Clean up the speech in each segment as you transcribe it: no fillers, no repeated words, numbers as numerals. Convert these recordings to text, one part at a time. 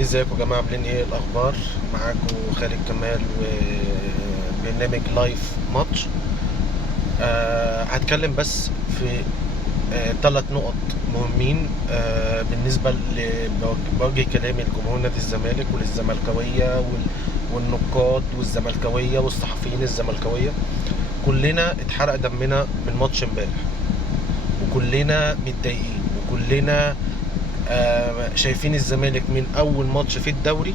ازيكم يا جماعه؟ عاملين ايه؟ الاخبار؟ معاكم خالد كمال وبرنامج لايف ماتش. هتكلم بس في 3 نقط مهمين بالنسبه بوجه كلامي لجمهور نادي الزمالك وللزملكاويه والنقاد والزملكاويه والصحفيين الزملكاويه. كلنا اتحرق دمنا من ماتش امبارح، وكلنا متضايقين، وكلنا شايفين الزمالك من اول ماتش في الدوري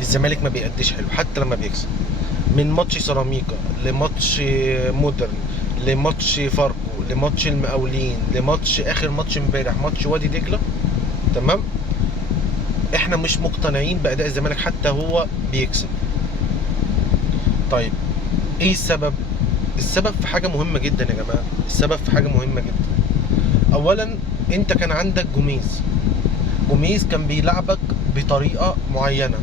الزمالك ما بيأديش حلو حتى لما بيكسب. من ماتش سيراميكا لماتش مودرن لماتش فاركو لماتش المقاولين لماتش اخر ماتش امبارح ماتش وادي دجله. تمام، احنا مش مقتنعين باداء الزمالك حتى هو بيكسب. طيب ايه السبب؟ السبب في حاجه مهمه جدا يا جماعه، السبب في حاجه مهمه جدا. اولا انت كان عندك جوميز كان بيلعبك بطريقه معينه،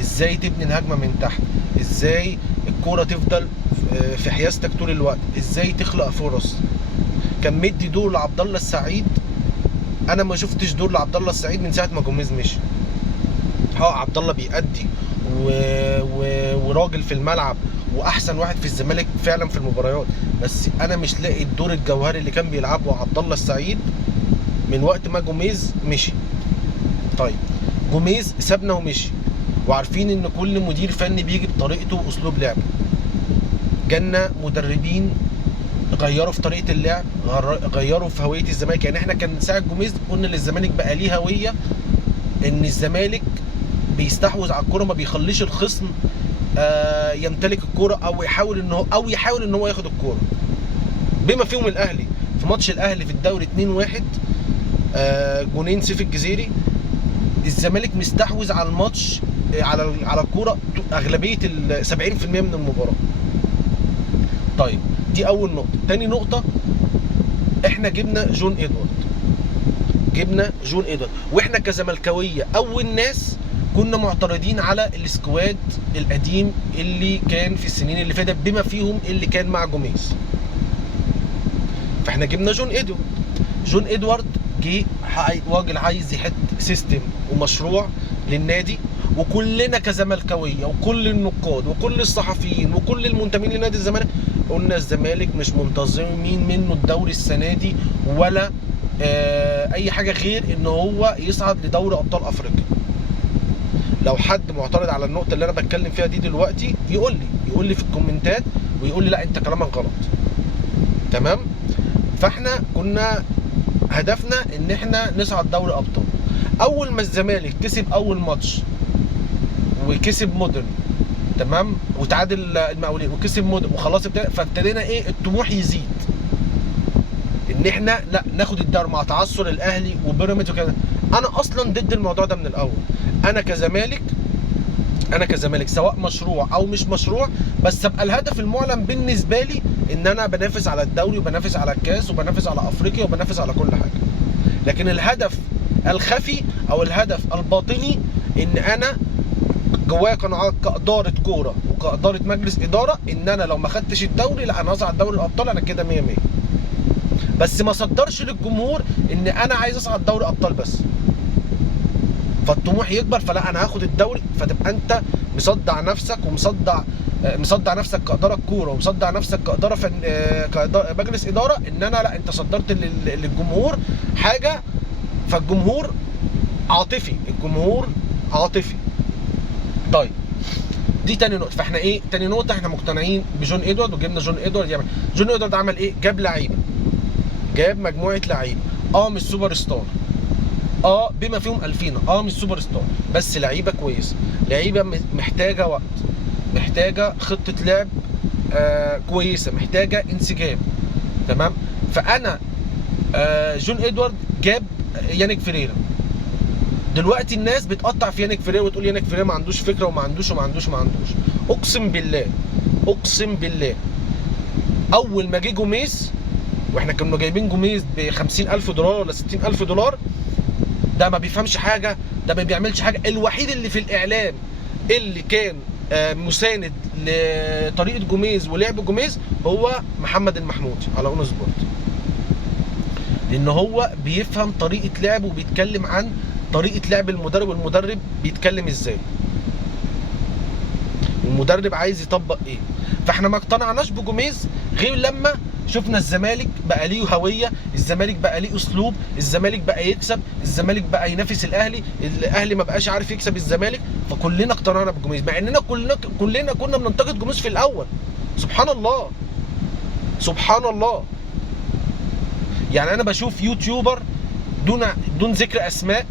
ازاي تبني الهجمه من تحت، ازاي الكوره تفضل في حيازتك طول الوقت، ازاي تخلق فرص. كان مدي دور لعبد الله السعيد. انا ما شفتش دور لعبد الله السعيد من ساعه ما جوميز مشي. عبد الله بيأدي وراجل في الملعب واحسن واحد في الزمالك فعلا في المباريات، بس انا مش لاقي الدور الجوهري اللي كان بيلعبه عبد الله السعيد من وقت ما جوميز مشي. طيب جوميز سابنا ومشي، وعارفين ان كل مدير فني بيجي بطريقته واسلوب لعبه. جالنا مدربين غيروا في طريقه اللعب، غيروا في هويه الزمالك. يعني احنا كان ساعه جوميز قلنا للزمالك بقى ليه هويه، ان الزمالك بيستحوذ على الكوره، ما بيخليش الخصم يمتلك الكوره او يحاول ان هو ياخد الكوره. بما فيهم الاهلي في ماتش الاهلي في الدوري 2-1 جونين سيف الجزيري، الزمالك مستحوذ على الماتش على الكوره اغلبيه 70% من المباراه. طيب دي اول نقطه. تاني نقطه، احنا جبنا جون ادوارد، واحنا كزملكاويه اول ناس كنا معترضين على السكواد القديم اللي كان في السنين اللي فاتت، بما فيهم اللي كان مع جوميز. فاحنا جبنا جون ادوارد جه راجل عايز يحط سيستم ومشروع للنادي، وكلنا كزملكاويه وكل النقاد وكل الصحفيين وكل المنتمين لنادي الزمالك قلنا الزمالك مش منتظرين منه الدوري السنه دي ولا اي حاجه غير ان هو يصعد لدوري ابطال افريقيا. لو حد معترض على النقطه اللي انا بتكلم فيها دي دلوقتي يقول لي في الكومنتات ويقول لي لا انت كلامك غلط. تمام، فاحنا كنا هدفنا ان احنا نصعد دوري ابطال. اول ما الزمالك كسب اول ماتش وكسب مودرن، تمام، وتعادل المقاولين وكسب مودرن وخلاص فابتدينا ايه الطموح يزيد ان احنا لا ناخد الدوري مع تعثر الاهلي وبيراميدز وكده. انا اصلا ضد الموضوع ده من الاول. انا كزمالك سواء مشروع او مش مشروع، بس ابقى الهدف المعلن بالنسبه لي ان انا بنافس على الدوري وبنافس على الكاس وبنافس على افريقيا وبنافس على كل حاجه. لكن الهدف الخفي او الهدف الباطني ان انا جوايا قناعات كاداره كوره وكاداره مجلس اداره ان انا لو ما خدتش الدوري لا انا هصعد دوري الابطال، انا كده 100 100. بس ما صدرش للجمهور ان انا عايز اصعد دوري ابطال بس، فالطموح يكبر فلا انا هاخد الدوري، فتبقى انت مصدع نفسك مصدع نفسك كاداره كوره ومصدع نفسك كاداره مجلس اداره ان انا لا انت صدرت للجمهور حاجه. فالجمهور عاطفي. طيب دي تاني نقطه. فاحنا ايه تاني نقطه؟ احنا مقتنعين بجون ادوارد وجبنا جون ادوارد. جون ادوارد عمل ايه؟ جاب لعيبه، جاب مجموعه لعيبه مش سوبر ستار، بما فيهم الفينا، مش سوبر ستار بس لعيبه كويسه، لعيبه محتاجه وقت، محتاجه خطه لعب كويسه، محتاجه انسجام. تمام، فانا جون ادوارد جاب يانيك فيريرا. دلوقتي الناس بتقطع في يانيك فيريرا وتقول يانيك فيريرا ما عندوش فكره وما عندوش. اقسم بالله اول ما جه جوميز واحنا كنا جايبين جوميز ب $50,000 ولا $60,000، ده ما بيفهمش حاجه، ده ما بيعملش حاجه. الوحيد اللي في الاعلام اللي كان مساند لطريقه جوميز ولعب جوميز هو محمد المحمودي على اون سبورت، لان هو بيفهم طريقه لعبه وبيتكلم عن طريقه لعب المدرب، والمدرب بيتكلم ازاي، والمدرب عايز يطبق ايه. فاحنا ما اقتنعناش بجوميز غير لما شفنا الزمالك بقى ليه هويه، الزمالك بقى ليه اسلوب، الزمالك بقى يكسب، الزمالك بقى ينافس الاهلي ما بقاش عارف يكسب الزمالك. فكلنا اقتنعنا بجوميز، مع اننا كلنا كنا بننتقد جوميز في الاول. سبحان الله، سبحان الله. يعني انا بشوف يوتيوبر دون ذكر اسماء،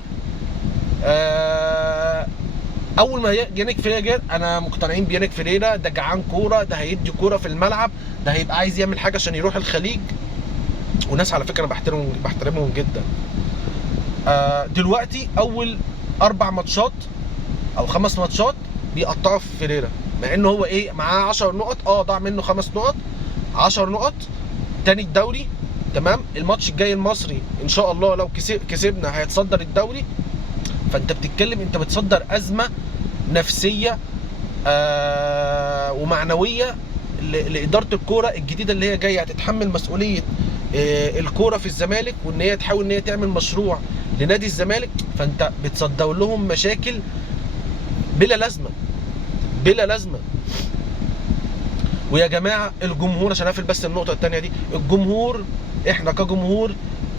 اول ما يانيك فيريرا جه انا مقتنعين بيانيك فيريرا، ده جعان كوره، ده هيدي كوره في الملعب، ده هيبقى عايز يعمل حاجه عشان يروح الخليج. وناس على فكره انا بحترمهم جدا. دلوقتي اول 4 ماتشات او 5 ماتشات بيقطعوا في فيريرا، مع انه هو ايه معاه 10 نقط، ضاع منه 5 نقط، 10 نقط، تاني الدوري. تمام. الماتش الجاي المصري ان شاء الله لو كسبنا هيتصدر الدوري. فانت بتتكلم، انت بتصدر ازمه نفسيه ومعنويه لاداره الكوره الجديده اللي هي جايه هتتحمل مسؤوليه الكوره في الزمالك، وان هي تحاول ان هي تعمل مشروع لنادي الزمالك. فانت بتصدر لهم مشاكل بلا لازمه، بلا لازمه. ويا جماعه الجمهور، عشان اقفل بس النقطه الثانيه دي، الجمهور احنا كجمهور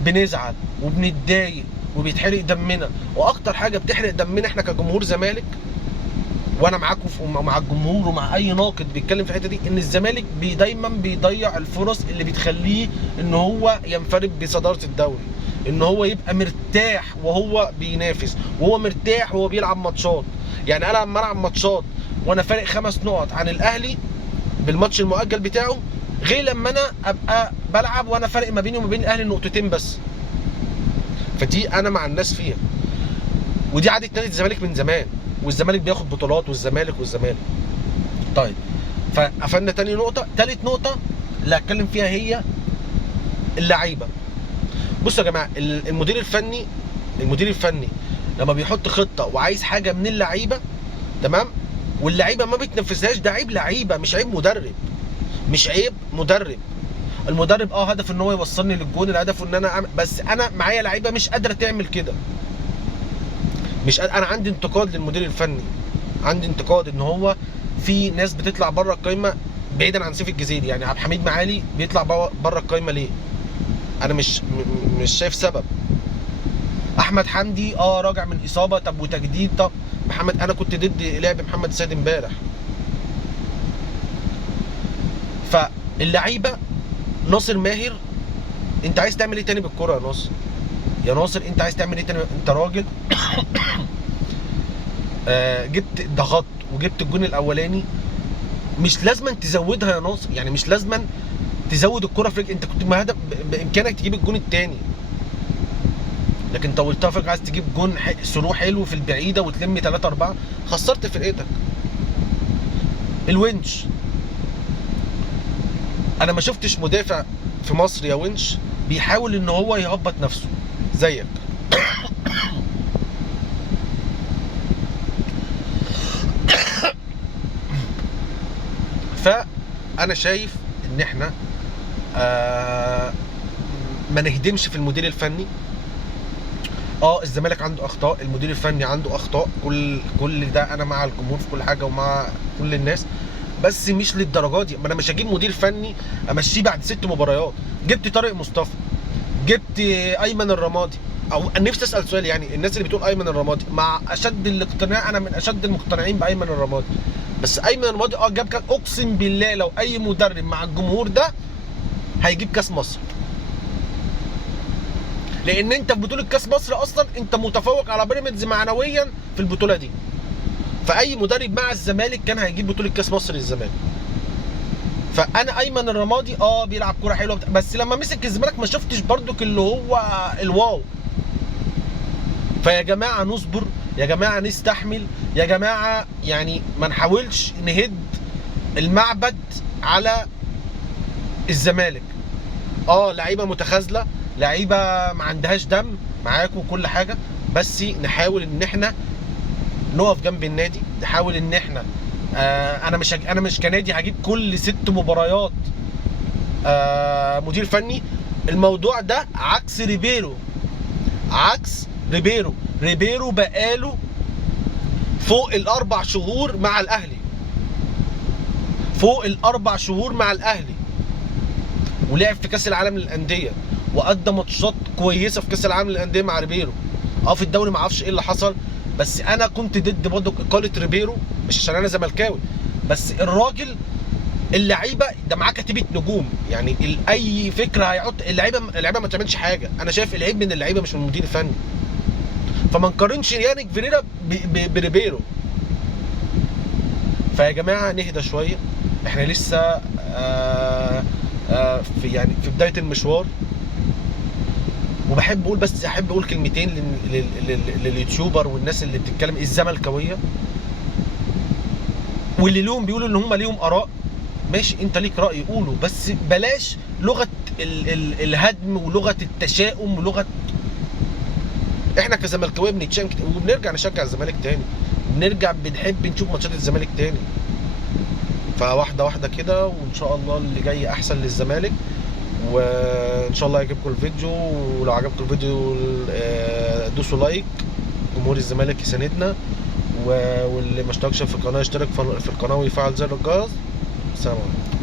بنزعل وبنتضايق وبيتحرق دمنا، واكتر حاجه بتحرق دمنا احنا كجمهور زمالك، وانا معاكم ومع الجمهور ومع اي ناقد بيتكلم في الحته دي، ان الزمالك دايما بيضيع الفرص اللي بتخليه ان هو ينفرد بصداره الدوري، ان هو يبقى مرتاح وهو بينافس، وهو مرتاح وهو بيلعب ماتشات. يعني انا لما العب ماتشات وانا فارق 5 نقط عن الاهلي بالماتش المؤجل بتاعه، غير لما انا ابقى بلعب وانا فارق ما بيني وما بين الاهلي نقطتين بس. فدي انا مع الناس فيها، ودي عاده نادي الزمالك من زمان، والزمالك بياخد بطولات، والزمالك. طيب، فقفلنا تاني نقطه. تالت نقطه اللي هتكلم فيها هي اللعيبه. بصوا يا جماعه، المدير الفني لما بيحط خطه وعايز حاجه من اللعيبه، تمام، واللعيبه ما بتنفذهاش، ده عيب لعيبه، مش عيب مدرب، مش عيب مدرب. المدرب هدف ان هو يوصلني للجون، الهدف ان انا بس انا معايا لعيبه مش قادره تعمل كده. انا عندي انتقاد للمدير الفني، عندي انتقاد ان هو في ناس بتطلع بره القايمه بعيدا عن سيف الجزيري. يعني عبد الحميد معالي بيطلع بره القايمه ليه؟ انا مش شايف سبب. احمد حمدي راجع من اصابه، طب وتجديد. طب محمد، انا كنت ضد لعب محمد سيد امبارح. فاللعيبه، ناصر ماهر، انت عايز تعمل ايه تاني بالكره يا ناصر؟ يا ناصر انت عايز تعمل ايه تاني؟ انت راجل جبت ضغط وجبت الجون الاولاني، مش لازما تزودها يا ناصر. يعني مش لازما تزود الكره في رجل، انت كنت مهدف بامكانك تجيب الجون الثاني، لكن طولتها فرق عايز تجيب جون ثرو حلو في البعيده وتلم 3-4، خسرت فرقتك. الونش، انا ما شفتش مدافع في مصر يا ونش بيحاول ان هو يهبط نفسه زيك. فانا شايف ان احنا ما نهدمش في المدير الفني. الزمالك عنده اخطاء، المدير الفني عنده اخطاء، كل ده انا مع الجمهور في كل حاجه ومع كل الناس، بس مش للدرجه دي. ما انا مش هجيب مدير فني امشيه بعد 6 مباريات. جبت طارق مصطفى، جبت ايمن الرمادي. او نفسي اسال سؤال، يعني الناس اللي بتقول ايمن الرمادي، مع اشد الاقتناع، انا من اشد المقتنعين بايمن الرمادي، بس ايمن الرمادي جاب كاس. اقسم بالله لو اي مدرب مع الجمهور ده هيجيب كاس مصر، لان انت في بطوله كاس مصر اصلا انت متفوق على بيراميدز معنويا في البطوله دي. فاي مدرب مع الزمالك كان هيجيب بطوله كاس مصر للزمالك. فانا ايمن الرمادي بيلعب كوره حلوه، بس لما مسك الزمالك ما شفتش برضك اللي هو الواو. فيا جماعه نصبر، يا جماعه نستحمل، يا جماعه يعني ما نحاولش نهد المعبد على الزمالك. لعيبه متخاذله، لعيبه ما عندهاش دم معاكم وكل حاجه، بس نحاول ان احنا نقف جنب النادي، نحاول ان احنا انا مش كنادي هجيب كل 6 مباريات مدير فني. الموضوع ده عكس ريبيرو، ريبيرو بقاله فوق ال4 شهور مع الاهلي، فوق ال4 شهور مع الاهلي، ولعب في كاس العالم للانديه وادى ماتشات كويسه في كاس العالم للانديه مع ريبيرو. في الدوري ما اعرفش ايه اللي حصل، بس انا كنت ضد برضه اقاله ريبيرو، مش عشان انا زملكاوي، بس الراجل اللعيبه ده معاه كتيبه نجوم، يعني اي فكره هيحط اللعيبه ما تعملش حاجه. انا شايف العيب من اللعيبه مش من المدير الفني. فما نقارنش يانيك فيريرا بريبيرو. فيا جماعه نهدى شويه، احنا لسه في بدايه المشوار. وبحب اقول، بس احب اقول كلمتين لليوتيوبر والناس اللي بتتكلم الزملكاويه واللي لهم بيقولوا ان هم ليهم اراء. ماشي، انت ليك راي قوله، بس بلاش لغه الهدم ولغه التشاؤم ولغه. احنا كزملكاويه بنتشائم وبنرجع نشجع الزمالك تاني، بنرجع بنحب نشوف ماتشات الزمالك تاني. فواحده واحده كده، وان شاء الله اللي جاي احسن للزمالك. وان شاء الله يعجبكم الفيديو، ولو عجبكم الفيديو دوسوا لايك. جمهور الزمالك يساندنا، واللي ما اشتركش في القناه يشترك في القناه ويفعل زر الجرس. سلام عليكم.